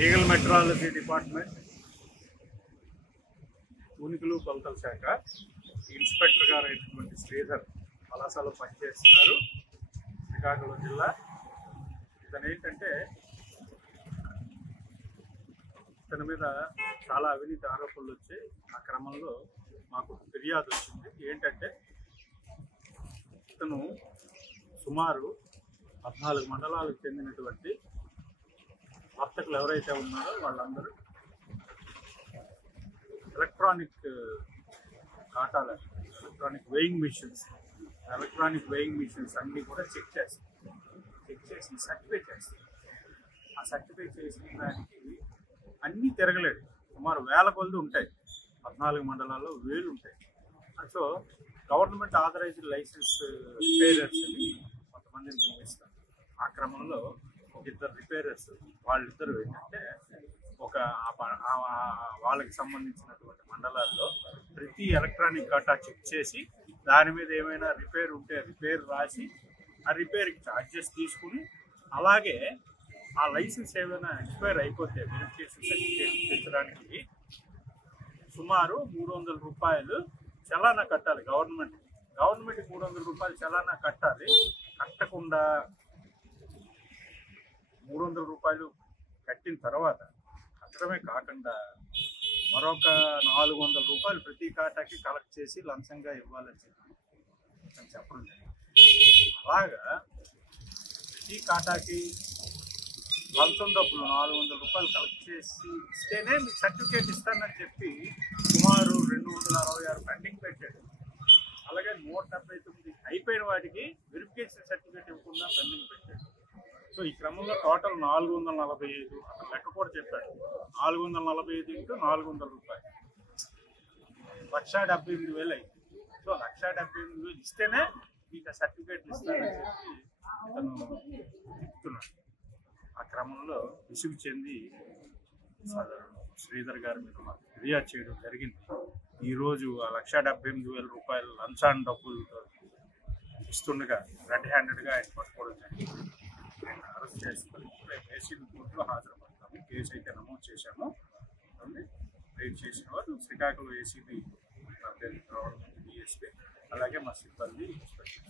Legal metrology department, ఉనికిలు కొలతల శాఖ inspector గారు అయినటువంటి శ్రీధర్ పలాసలో పనిచేస్తున్నారు, శ్రీకాకుళం జిల్లా. ఇతను ఏంటంటే ఇతని మీద చాలా అవినీతి ఆరోపణలు వచ్చాయి. ఆ క్రమంలో మాకు ఫిర్యాదు వచ్చింది. ఏంటంటే ఇతను సుమారు 14 మండలాలకు చెందినటువంటి వర్తకులు ఎవరైతే ఉన్నారో వాళ్ళందరూ ఎలక్ట్రానిక్ కాటాల ఎలక్ట్రానిక్ వెయింగ్ మిషన్స్ అన్నీ కూడా చెక్ చేసి సర్టిఫై చేస్తారు. ఆ సర్టిఫై చేసిన దానికి అన్నీ తిరగలేదు. సుమారు 1000 కొలది ఉంటాయి. 14 మండలాల్లో 1000 ఉంటాయి. So government authorized license repairers అని కొంతమందిని నియమిస్తారు. ఆ క్రమంలో ఒక ఇద్దరు రిపేరర్స్, వాళ్ళిద్దరు ఏంటంటే వాళ్ళకి సంబంధించినటువంటి మండలాల్లో ప్రతి ఎలక్ట్రానిక్ కాటా చెక్ చేసి దాని మీద ఏమైనా రిపేర్ ఉంటే రిపేర్ రాసి ఆ రిపేర్కి ఛార్జెస్ తీసుకుని, అలాగే ఆ లైసెన్స్ ఏమైనా ఎక్స్పైర్ అయిపోతే వెరిఫికేషన్ సర్టిఫికేట్ తెచ్చడానికి సుమారు 300 రూపాయలు చలానా కట్టాలి. గవర్నమెంట్ 300 రూపాయలు చలానా కట్టాలి. కట్టకుండా 300 రూపాయలు కట్టిన తర్వాత కట్టడమే కాకుండా మరొక 400 రూపాయలు ప్రతి కాటాకి కలెక్ట్ చేసి లంచంగా ఇవ్వాలని చెప్పడం జరిగింది. అలాగా ప్రతి కాటాకి లంచం డబ్బులు 400 రూపాయలు కలెక్ట్ చేసి ఇస్తేనే మీకు సర్టిఫికేట్ ఇస్తానని చెప్పి సుమారు 266 పెండింగ్ పెట్టాడు. అలాగే 179 అయిపోయిన వాటికి వెరిఫికేషన్ సర్టిఫికేట్ ఇవ్వకుండా పెండింగ్ పెట్టాడు. సో ఈ క్రమంలో టోటల్ 445, అతను లెక్క కూడా చెప్పాడు. 445 × 400 రూపాయలు 1,78,000 అయింది. సో 1,78,000 ఇస్తేనే మీకు సర్టిఫికేట్లు ఇస్తానని చెప్పి అతను చెప్తున్నాడు. ఆ క్రమంలో విసుగు చెంది శ్రీధర్ గారి మీద మాకు ఫిర్యాదు చేయడం జరిగింది. ఈరోజు ఆ 1,78,000 రూపాయలు లంచాన్ డబ్బులు ఇస్తుండగా రెడ్ హ్యాండెడ్గా ఆయన పట్టుకోవడం జరిగింది. ఆయన అరెస్ట్ చేసుకొని ఏసీబీ కోర్టులో హాజరుపడతాము. కేసు అయితే నమోదు చేశాము. రైడ్ చేసిన వారు శ్రీకాకుళం ఏసీబీ డిఎస్పీ, అలాగే మా సిబ్బంది ఇన్స్పెక్టర్.